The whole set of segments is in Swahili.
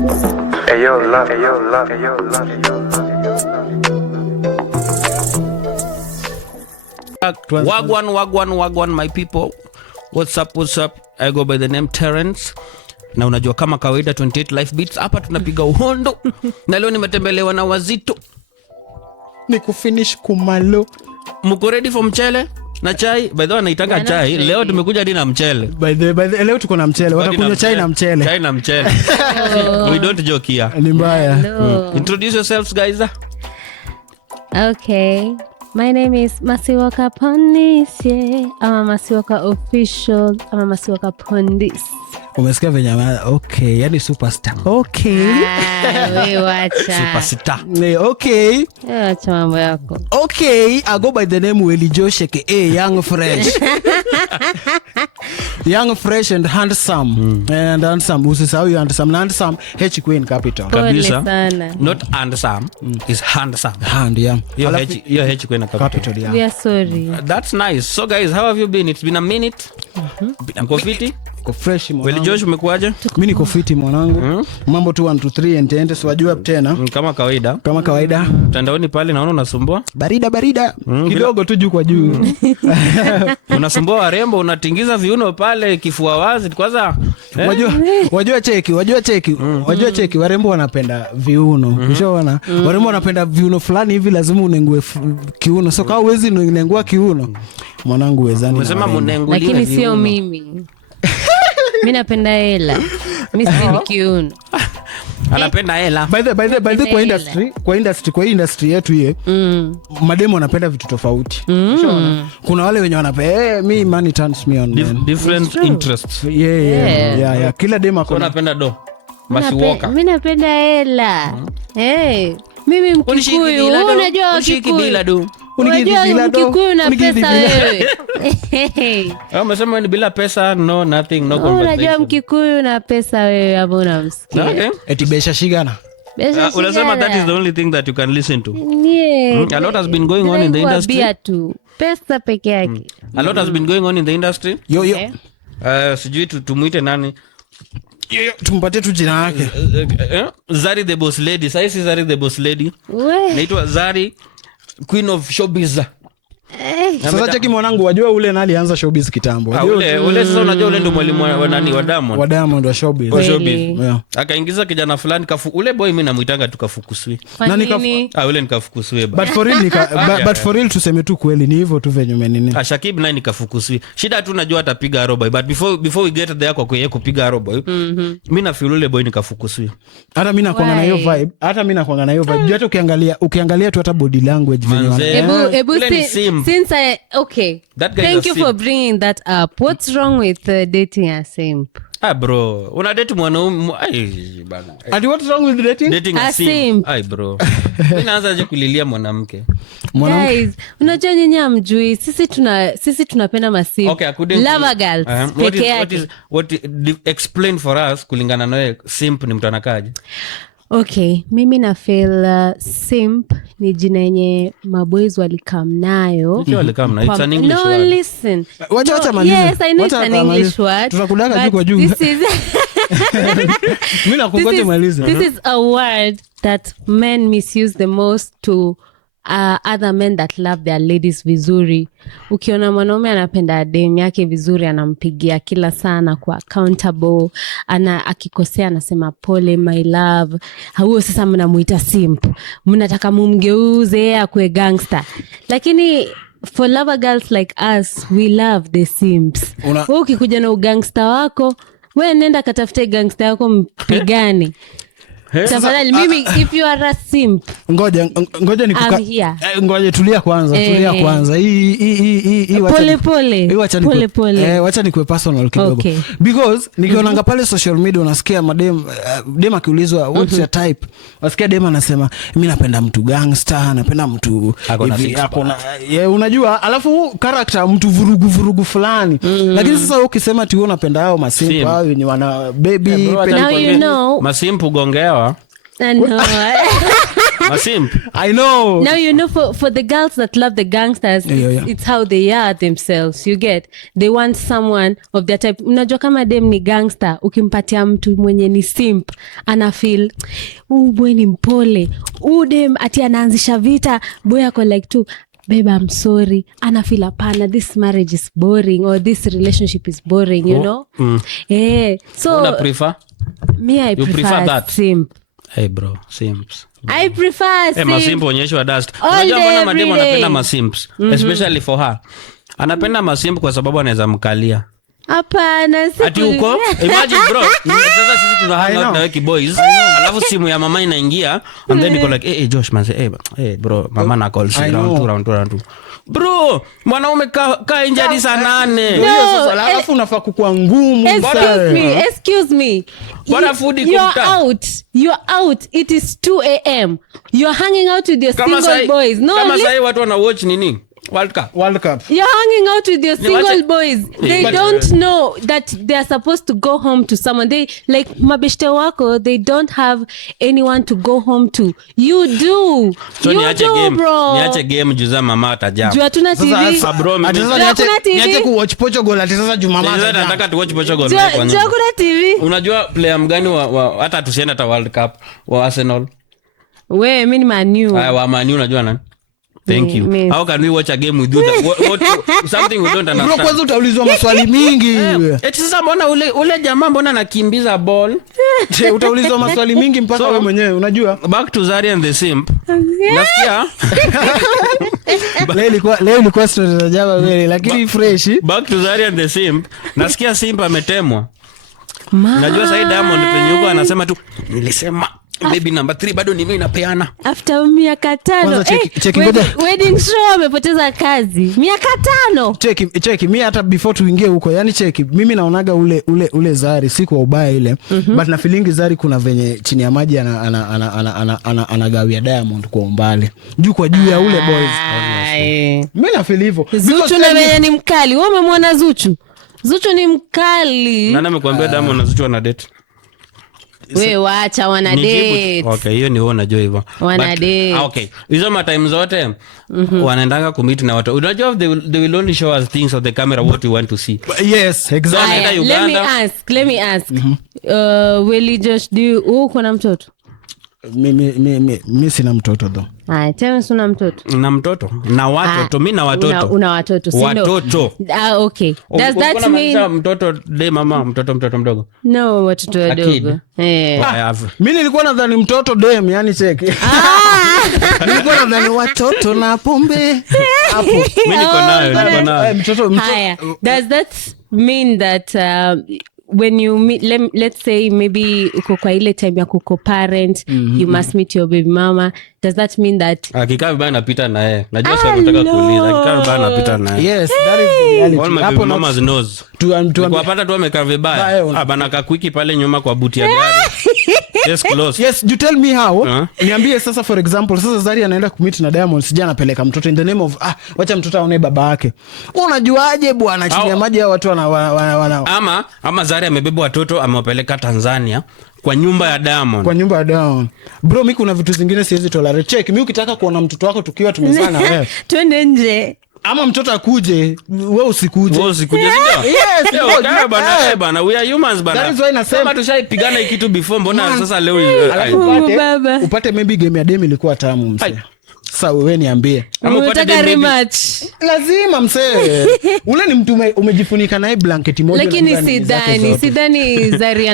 Ayo, love, ayo, love, ayo, love, ayo, love. Wagwan my people. What's up? I go by the name Terence. Na unajua kama kawaida 28 life beats hapa tunapiga uhondo. Na leo nimetembelewa na wazito. Ni kufinish kumalo. Mko ready for mchele na chai? By the way naitaka chai. Leo tumekuja hadi na mchele. By the leo tuko na mchele. Watakunywa chai na mchele. Chai na mchele. We don't joke here. Ni mbaya. Introduce yourselves guys. Okay. My name is Masiwaka Pondis. Yeah. I'm a Masiwaka official. I'm a Masiwaka Pondis. Umesikia venye okay, yani superstar. Okay. We wacha. Superstar. Okay. Wacha mambo yako. Okay, I go by the name Willie Josh aka Young Fresh. Young Fresh and handsome. And handsome. Usisahau you handsome. Handsome H Queen capital. Kabisa. Sana. Not handsome, is handsome. Hand yeah. Your H Queen Capital yeah. We are sorry. That's nice. So guys, how have you been? It's been a minute. Mko fiti? Niko fresh mwanangu. Willie Josh umekuaje? Mimi niko fiti mwanangu. Mambo tu 1 2 3 ende so wajua tena. Kama kawaida. Mtandaoni pale naona unasumbua. Barida. Kidogo tu juu kwa juu. Unasumbua warembo, unatingiza viuno pale kifua wazi. Kwanza wajua cheki warembo wanapenda viuno. Ushaona? Warembo wanapenda viuno fulani hivi lazima unengue kiuno. So kama huwezi unengua kiuno mwanangu wezani. Unasema mnengulie. Lakini sio mimi. Mimi napenda hela. Mimi si kiuno. Anapenda hela. By the kwa industry yetu ye. Mademo wanapenda vitu tofauti. Kuna wale wenye wanapenda me money turns me on. Different interests. Yeah. Kila demo kuna anapenda do. Masiwoka. Mimi napenda hela. Mimi Mkikuyu, unajua Wakikuyu. Unajua Mkikuyu na pesa wewe. Umesema ni bila pesa no nothing no conversation. Unajua Mkikuyu na pesa wewe hapo unamsikia. Okay. Eti besha shigana. Unasema that is the only thing that you can listen to. Yeah. A lot has been going on in the industry. Pesa peke yake. A lot has been going on in the industry. Yo. Sijui tumuite nani? Tumpatie tu jina yake. Zari the boss lady. Sasa si Zari the boss lady. Naitwa Zari Queen of Showbiz. Sasa cheki mwanangu wajua ule nani alianza showbiz kitambo. Ule sasa unajua ule ndo mwalimu wa nani wa Diamond. Wa Diamond wa showbiz. Yeah. Akaingiza kijana fulani ule boy mimi namuitanga tukafukuswi. Ule nikafukuswe ba. But for real tuseme tu kweli ni hivyo tu venye menini. Shakib naye nikafukuswi. Shida tu najua atapiga Roboy but before we get there kwa kupiga Roboy. Mimi na feel ule boy nikafukuswi. Hata mimi nakuanga na hiyo vibe. Jua hata ukiangalia tu hata body language venye wana. Ebu since thank you for bringing that up. What's wrong with dating a simp? Bro, una date mwanaume bana. And what's wrong with dating a simp? Bro. Mimi naanza aje kulilia mwanamke. Guys, unajua nyinyi hamjui sisi tunapenda masimp. Okay, lover girls. What explain for us kulingana na wewe simp ni mtu anakaje? Okay, mimi na feel simp ni jina yenye maboys walikam nayo. It's an English word. No, listen. Wacha maliza. Yes, I know it's an English word. Tunakudanga juu kwa juu. Mimi nakukote maliza. This is a word that men misuse the most to other men that love their ladies vizuri. Ukiona mwanaume anapenda dem yake vizuri anampigia kila sana kwa accountable, akikosea anasema pole my love. Huo sasa mnamuita simp. Mnataka mumgeuze akue gangster. Lakini for lover girls like us, we love the simps. Wewe ukikuja na ugangster wako, wewe nenda katafute gangster wako mpigane. Tafadhali mimi if you are a simp. Ngoja tulia kwanza. Hii wacha nikue personal kidogo. Okay. Because nikionanga pale social media unasikia dem akiulizwa what's your type? Wasikia dem anasema mimi napenda mtu gangster, napenda mtu hivi akona unajua alafu character mtu vurugu fulani. Lakini sasa ukisema tu unapenda hao masimp hao wenye wana baby now you know masimp gongewa. No. Masimp. I know. Now you know for the girls that love the gangsters, Yeah. it's how they are themselves. You get, they want someone of their type. Unajua kama dem ni gangster, ukimpatia mtu mwenye ni simp, ana feel boy ni mpole, dem ati anaanzisha vita, boy ako like tu, babe, I'm sorry, ana feel hapana, this marriage is boring or this relationship is boring, you know. So What prefer? Me, I prefer that? simp. Hey bro, simps. I prefer simp. Masimp onyeshwa dust. All Unajua day, mbona every mademu day. anapenda masimps, especially for her. Anapenda masimp kwa sababu anaweza mkalia. Hapana, si Ati uko? Imagine bro, sasa sisi tuna hang out na weki boys. Alafu simu ya mama inaingia and then niko like, hey Josh man, hey bro, mama na call si round 2. Bro, mwanaume ka nje hadi saa 8. Hiyo sasa alafu unafaa kukua ngumu. Excuse me. Bora food You're out. It is 2 a.m. You're hanging out with your single boys. No, kama sasa watu wana watch nini? World Cup. You're hanging out with your single boys. They don't know that they're supposed to go home to someone. They like mabeshte wako, they don't have anyone to go home to. You do. So you do, bro. Niache game juza mama atajaa. Jua tuna TV. Sasa bro, niache ku watch Portugal ati sasa juu mama atajaa. Nataka tu watch Portugal kwa nyumba. Jua kuna TV. Unajua player mgani wa hata tusienda ta World Cup wa Arsenal? We, mimi ni Man U. Wa Man U unajua nani? Thank you. How can we watch a game with you that something we don't understand? Bro, kwanza utaulizwa maswali mingi. Eti sasa mbona ule jamaa mbona anakimbiza ball? Utaulizwa maswali mingi mpaka wewe mwenyewe unajua. Back to Zari and the simp. Nasikia? Leo ilikuwa story za jaba wewe lakini fresh. Back to Zari and the simp. Nasikia simp ametemwa. Najua sasa Diamond penye huko anasema tu nilisema baby number 3 bado ni mimi napeana. After miaka 5. Wedding show amepoteza kazi. Miaka 5. Cheki mimi hata before tuingie huko. Yani cheki mimi naonaga ule Zari si kwa ubaya ile. But na feeling Zari kuna venye chini ya maji anagawia Diamond kwa umbali. Juu kwa juu ya ule boys. Mimi na feel hivyo. Zuchu na venye ni mkali. Wewe umemwona Zuchu? Zuchu ni mkali. Nani amekwambia Diamond na Zuchu wana date? Wewe waacha wana date. Okay, hiyo ni wewe unajua hivyo. Wana date. Okay. Hizo matime zote wanaendanga kumit na watu. Unajua they will only show us things on the camera what we want to see. Yes, exactly. Let me ask. Will Josh do uko na mtoto? Mimi sina mtoto though. Tena sina mtoto. Na mtoto. Na watoto, mimi na watoto. Una watoto, si ndio? Watoto. Okay. Does that mean mtoto de mama, mtoto mdogo? No, watoto wadogo. Mimi nilikuwa nadhani mtoto dem, yani cheki. Nilikuwa nadhani watoto na pombe. Hapo. Mimi niko nayo. Mtoto. Haya. Does that mean that when you meet, let's say maybe uko kwa ile time ya kuko parent, you must meet your baby mama, does that mean that akikaa vibaya napita na yeye? Najua sasa nataka kuuliza, akikaa vibaya napita na yeye. Yes, that is the reality. All my baby mamas knows. Kuwapata tu amekaa vibaya, bana kakwiki pale nyuma kwa buti ya gari. Yes, close. Yes, you tell me how. Niambie sasa, for example, sasa Zari anaenda kumit na Diamond, sija anapeleka mtoto in the name of wacha mtoto aone baba yake. Unajuaje bwana chini ya maji hao watu wana ama Zari amebeba watoto amewapeleka Tanzania kwa nyumba ya Diamond. Kwa nyumba ya Diamond. Bro, mimi kuna vitu zingine siwezi tolerate. Check, mimi ukitaka kuona mtoto wako tukiwa tumezana wewe. Twende nje. Ama mtoto akuje, wewe usikuje. Wewe usikuje sio? Yes, okay bana, bana, we are humans bana. That is why nasema kama tushaipigana kitu before, mbona sasa leo upate maybe game ya Demi ilikuwa tamu msee. Sasa wewe niambie. Ama upate rematch. Lazima msee. Ule ni mtu umejifunika naye blanket moja. Lakini sidhani Zari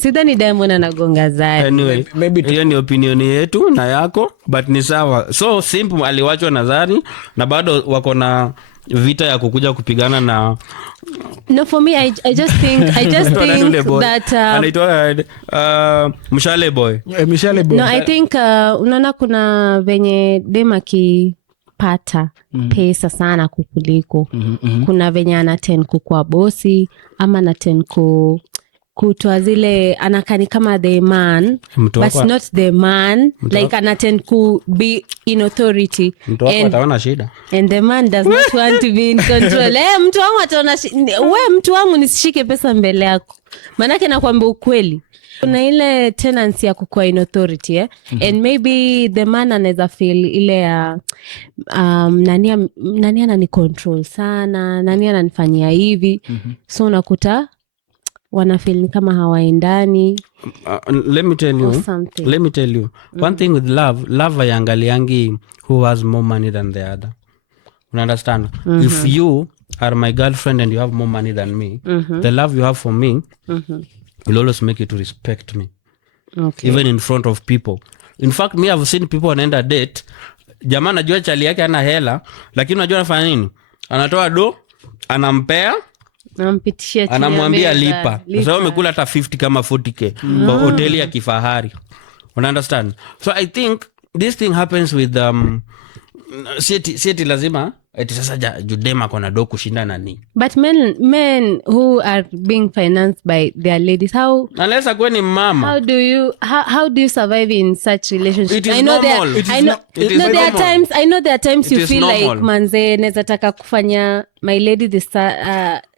sidhani Diamond anagonga Zari. Anyway, hiyo ni opinion yetu na yako, but ni sawa. So simple aliwachwa na Zari na bado wako na vita ya kukuja kupigana na. No, for me I just think that Mshale boy. No, I think unaona kuna venye Dema kipata pesa sana kukuliko. Kuna venye anaten kukua bosi ama anaten kutoa zile anakani kama the man but not the man, like anaten ku be in authority ataona shida and the man does not want to be in control. Mtu wangu ataona mtu wangu nisishike pesa mbele yako, manake nakwambia ukweli. Kuna ile tendency ya kukua in authority and maybe the man anaweza feel ile ya nani anani control sana, nani ananifanyia hivi. So unakuta wana feel ni kama hawaendani. Let me tell you one thing with love ayangaliangi who has more money than the other. You understand? If you are my girlfriend and you have more money than me, the love you have for me will always make you to respect me. Okay. Even in front of people. In fact, me I've seen people wanaenda date, jamaa najua chali yake ana hela, lakini unajua anafanya nini? Anatoa do, anampea, nampitishia chini, anamwambia lipa. Sasa umekula hata 50 kama 40k kwa hoteli ya kifahari. You understand? So I think this thing happens with sieti lazima eti sasa judema kona do kushinda nani. But men who are being financed by their ladies, how unless akweni mama, how do you survive in such relationship? It is normal. I know there are times you feel normal. like manze neza taka kufanya my lady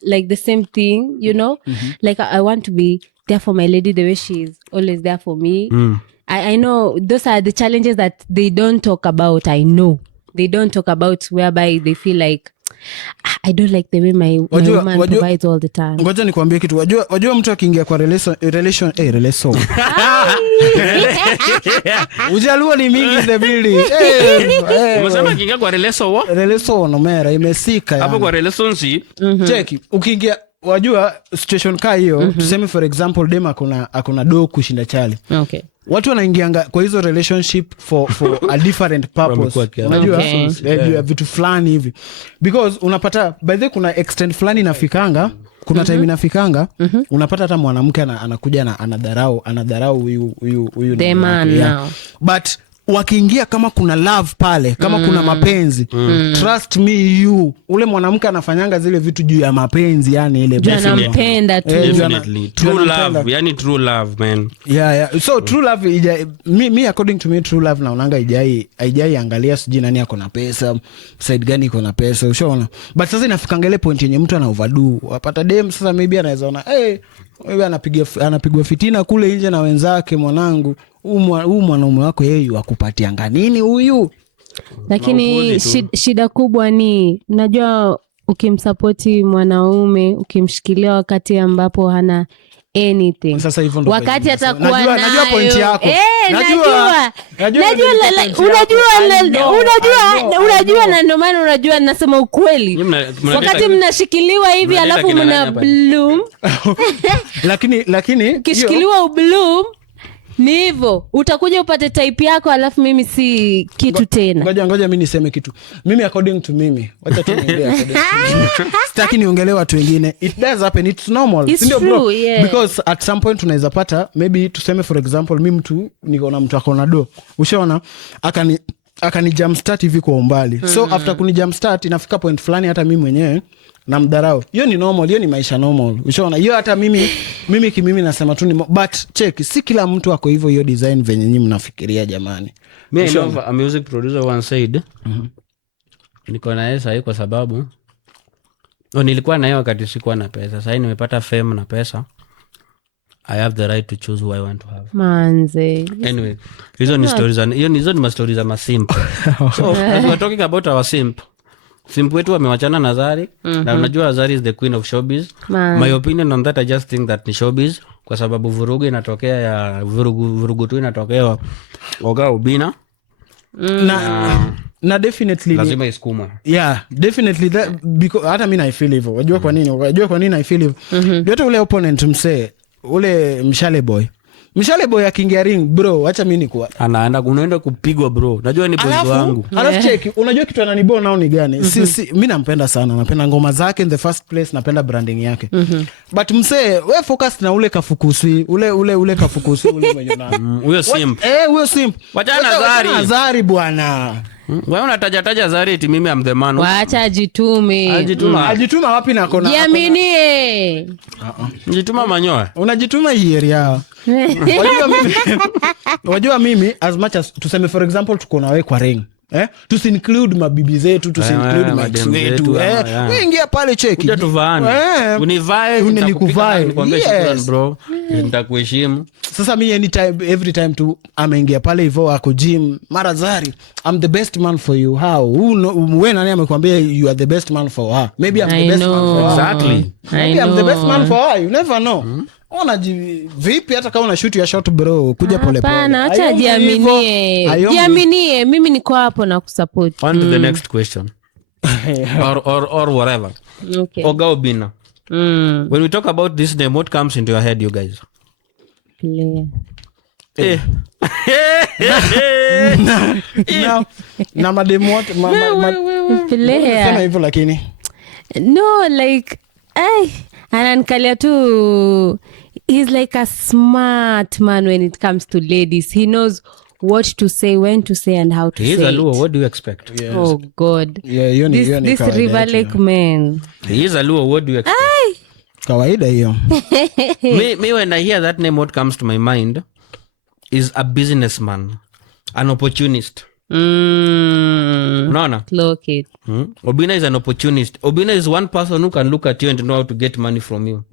like the same thing, you know? Like I want to be there for my lady the way she is always there for me. I know those are the challenges that they don't talk about. I know they don't talk about, whereby they feel like I don't like the way my woman provides all the time. Ngoja nikwambie kitu. Wajua mtu akiingia kwa relation Ujaluo ni mingi the building. Umesema akiingia kwa relation nomera imesika. Hapo kwa relationship. Cheki, ukiingia wajua situation kaa hiyo, tuseme for example dem akona do kushinda chali. Okay. Watu wanaingianga kwa hizo relationship for a different purpose. Unajua vitu fulani hivi. Because unapata by the kuna extent fulani inafikanga, kuna time inafikanga, unapata hata mwanamke anakuja na anadharau huyu the man now. But wakiingia kama kuna love pale, kama kuna mapenzi, trust me you, ule mwanamke anafanyanga zile vitu juu ya mapenzi, yani ile anampenda tu. Definitely. True love, yani true love, man. Yeah. So true love me according to me, true love naonanga haijai angalia sijui nani ako na pesa, side gani iko na pesa, ushaona. But sasa inafikanga ile point yenye mtu ana overdo. Wapata dem sasa maybe anaweza ona wewe anapigwa fitina kule nje na wenzake, mwanangu huu mwanaume wako yeye wakupatianga nini huyu? Lakini shida kubwa ni unajua, ukimsupporti mwanaume, ukimshikilia wakati ambapo hana anything, sasa hivyo ndo wakati atakuwa najua point yako. Unajua na ndio maana unajua nasema ukweli. Wakati mnashikiliwa hivi alafu mna bloom. Lakini ukishikiliwa bloom ni hivyo, utakuja upate type yako alafu mimi si kitu tena. Ngoja mimi niseme kitu. Mimi according to mimi, wacha tu niongee according to mimi. Sitaki niongelee watu wengine. It does happen, it's normal. It's true, bro? Yeah. Because at some point unaweza pata, maybe tuseme for example mimi niko na mtu akona do. Ushaona akani jump start hivi kwa umbali. So after kuni jump start inafika point fulani hata mimi mwenyewe na mdharau. Hiyo ni normal, hiyo ni maisha normal. Ushaona? Hiyo hata mimi nasema tu ni but check, si kila mtu ako hivyo hiyo design venye nyinyi mnafikiria jamani. Me know a music producer once said, niko na yeye sahi kwa sababu nilikuwa na yeye wakati sikuwa na pesa. Sasa nimepata fame na pesa. I have the right to choose who I want to have. Manze. Anyway, hizo ni stories and hizo ni stories za simp. So, as we're talking about our simp wetu wamewachana na Zari, na unajua Zari is the queen of showbiz. My opinion on that, I just think that ni showbiz kwa sababu vurugu inatokea ya vurugu tu inatokea Oga Ubina. Na definitely lazima isukuma. Yeah, definitely that, because hata mimi I feel hivyo. Unajua kwa nini? Unajua kwa nini I feel hivyo? Ndio ule opponent msee, ule Mshale boy akiingia ring, bro, acha mimi nikuwa. Unaenda kupigwa bro. Najua ni boy wangu. Alafu check, unajua kitu ananibona nao ni gani? Mimi nampenda sana. Napenda ngoma zake in the first place, napenda branding yake. But msee, wewe focus na ule kafukusi, ule kafukusi ule mwenye na. Huyo simp. Huyo simp. Wachana Zari bwana. Wewe unataja Zari eti mimi am the man. Waacha ajitume. Ajituma wapi na kona? Jiaminie. Jituma manyoa. Unajituma hieri yao. Wajua mimi as much as tuseme for example tuko na wewe kwa ring. tusinclude mabibi zetu, tusinclude max wetu. Wewe ingia pale cheki. Kuja tuvaane. Univae, nikuvae. Yes. Bro. Nitakuheshimu. Sasa mimi anytime every time tu ameingia pale hivyo ako gym mara Zari, I'm the best man for you. How? Wewe nani amekwambia you are the best man for her? Maybe I'm the best man for her. Exactly. Maybe I'm the best man for her. You never know. Ona vipi hata kama una shoot ya shot bro, kuja pole pole. Hapana, acha jiaminie. Jiaminie, mimi niko hapo na kusupport. On to the next question. or whatever. Okay. Oga Obinna. When we talk about this name, what comes into your head, you guys? Na mademu wote sema hivyo lakini no, like ananikalia tu, he's like a smart man when it comes to ladies. He knows what to say, when to say, and how to say it. He is a Luo. What do you expect? Yes. Oh God. Yeah, this River Lake man. He is a Luo. What do you expect? Kawaida hiyo. me when I hear that name, what comes to my mind is a businessman, an opportunist. Unaona? Cloak it. Obinna is an opportunist. Obinna is one person who can look at you and know how to get money from you.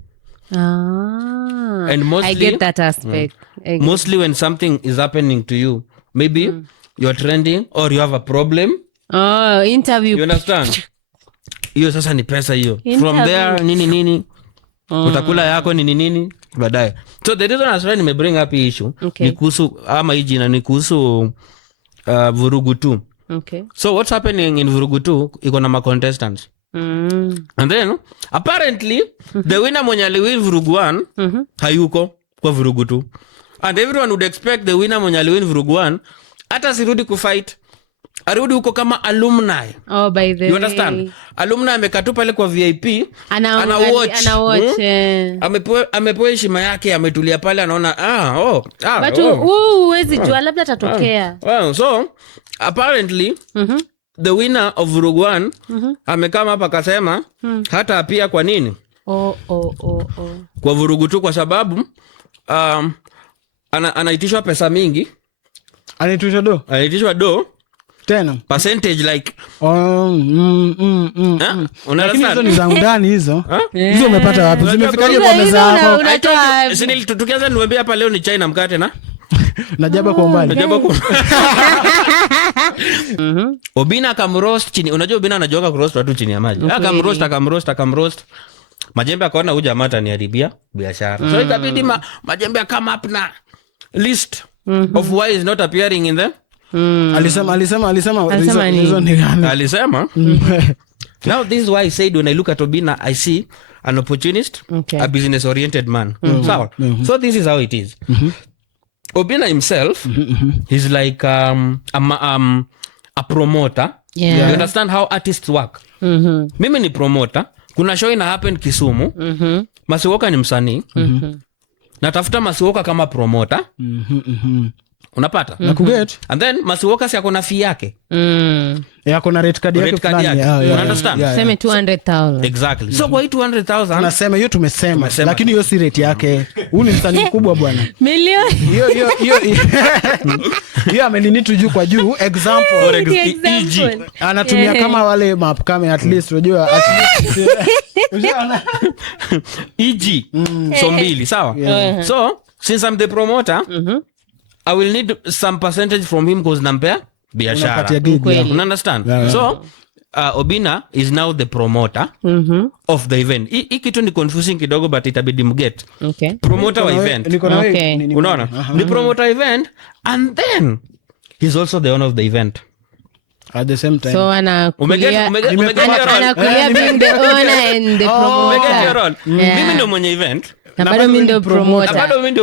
And mostly, I get that aspect. Mostly when something is happening to you, maybe you're trending or you have a problem. Oh, interview. You understand? Hiyo sasa ni pesa hiyo. From there, nini. Utakula yako nini baadaye. So the reason as well nime bring up hii issue ni kuhusu ama hii jina ni kuhusu Vurugu 2. Okay. So what's happening in Vurugu 2 iko na ma contestants. And then apparently the winner mwenye aliwin Vurugu 1 hayuko kwa Vurugu 2. And everyone would expect the winner mwenye aliwin Vurugu 1 hata sirudi kufight. Arudi huko kama alumni. Oh, by the way. You understand? Alumni amekatu pale kwa VIP. Ana watch. Amepewa heshima yake, ametulia pale anaona but huwezi jua labda atatokea. So apparently the winner of Vurugu 1 amekama hapa akasema hata pia kwa nini? Kwa Vurugu 2 kwa sababu anaitishwa pesa mingi. Anaitishwa do tena percentage like lakini hizo ni za undani hizo. Hizo umepata wapi? Zimefikaje kwa meza yako? Tukianza niwaambia hapa leo ni chai na mkate na najaba kwa umbali. Obinna akamroast chini. Unajua Obinna anajoga kuroast watu chini ya maji. Akamroast. Majembe akaona huyu jamaa ataniharibia biashara. So ikabidi Majembe come up na list of why is not appearing in the Alisema now this is why I said when I look at Obinna I see an opportunist, a business oriented man. So this is how it is. Obinna himself he's like a promoter. You understand how artists work? Mimi ni promoter. Kuna show ina happen Kisumu. Masiwoka ni msanii. Natafuta Masiwoka kama promoter. Unapata? And then Masiwoka si akona fee yake. Akona rate card yake fulani. You understand? Sema 200,000. Exactly. So kwa 200,000 nasema hiyo tumesema. Lakini hiyo si rate yake. Huyu ni msanii mkubwa bwana. Milioni. Hiyo amenini tu juu kwa juu. Example. EG. Anatumia kama wale map kama at least unajua EG. So mbili, sawa? So since I'm the promoter, I will need some percentage from him because nampea biashara. You understand? So Obinna is now the promoter of the event. Hii kitu ni confusing kidogo but itabidi mget. Promoter wa event. Unaona? Ni promoter event and then he's also the owner of the event. At the same time. So anakulia being the owner and the promoter. Mimi ndo mwenye event. Na bado mimi ndio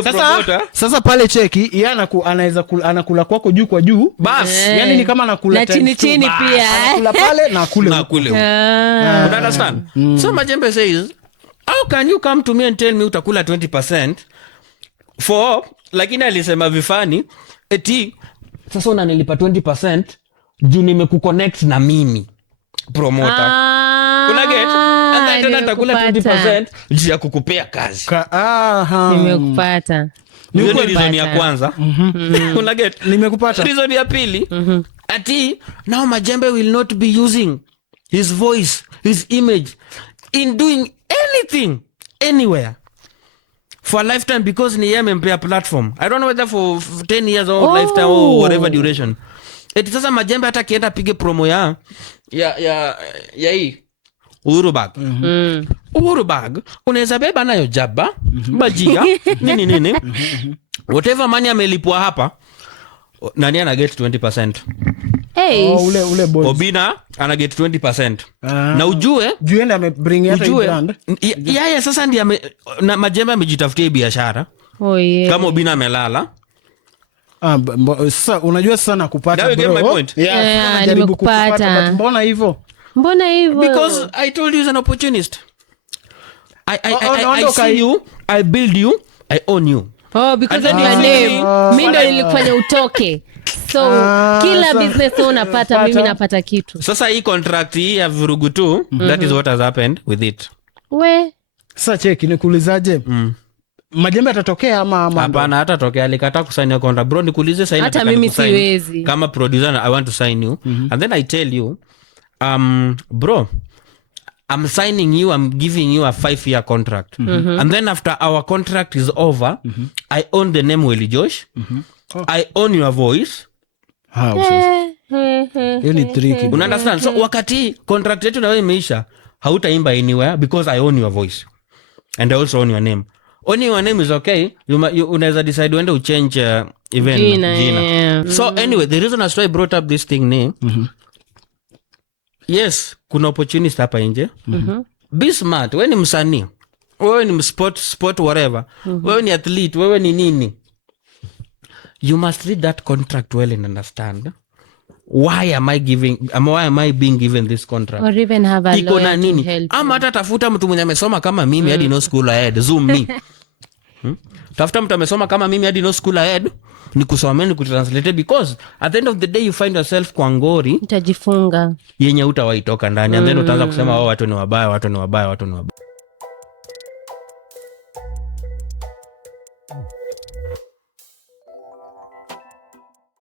promoter. Sasa pale cheki yeye anaweza anakula kwako juu kwa juu. Bas, yani ni kama anakula na chini pia. Anakula pale na kule. You understand? So Majembe says, how can you come to me and tell me utakula 20% for, lakini alisema vifani eti sasa unanilipa 20% juu nimekuconnect na mimi promoter. Una get? And then tena atakula 20% juu ya kukupea kazi. Nimekupata. Hiyo ni reason ya kwanza. Una get? Nimekupata. Reason ya pili, ati now Majembe will not be using his voice, his image in doing anything anywhere for a lifetime because ni yeye amempea platform. I don't know whether for 10 years or lifetime or whatever duration. Eti sasa Majembe hata kienda pige promo ya hii Uhuru Bag. Uhuru Bag unaweza beba nayo jaba, bajia, nini. Whatever money amelipwa hapa, nani ana get 20%. Hey. Ule boys. Obina ana get 20%. Na ujue Juenda amebring hata brand. Yeye sasa ndiye na Majembe amejitafutia biashara. Oh yeah. Kama Obina amelala. Sasa unajua sasa nakupata bro. Get my point. Najaribu kupata. Mbona hivyo? Because I told you he's an opportunist. I see you, I build you, I own you. Because of your name. Mimi ndo nilikufanya utoke. So kila business unapata, mimi napata kitu. Sasa hii contract hii ya vurugu tu, that is what has happened with it. Sasa cheki nikuulizaje? Majembe atatokea ama hapana? Hatatokea. Alikataa kusign contract. Bro, nikuulize sasa hata mimi siwezi. Kama producer I want to sign you and then I tell you bro, I'm signing you, I'm giving you a 5-year contract. And then after our contract is over, I own the name Willy Josh. I own your voice. Ni tricky. Una understand? So wakati contract yetu na wewe imeisha, hautaimba anywhere because I own your voice. And I also own your name. Owning your name is okay. You unaweza decide when to change even Gina. Yeah. So anyway, the reason I brought up this thing ni yes, kuna opportunist hapa nje. Be smart. Wewe ni msanii, wewe ni sport whatever, wewe ni athlete, wewe ni nini, you must read that contract well and understand why am I being given this contract, or even have a iko na lawyer nini. to help Ama hata tafuta mtu mwenye amesoma kama mimi hadi no school ahead, zoom me. Tafuta mtu amesoma kama mimi hadi no school ahead, ni kusomea ni kutranslate, because at the end of the day you find yourself kwa ngori utajifunga yenye utawaitoka ndani and then utaanza kusema watu ni wabaya.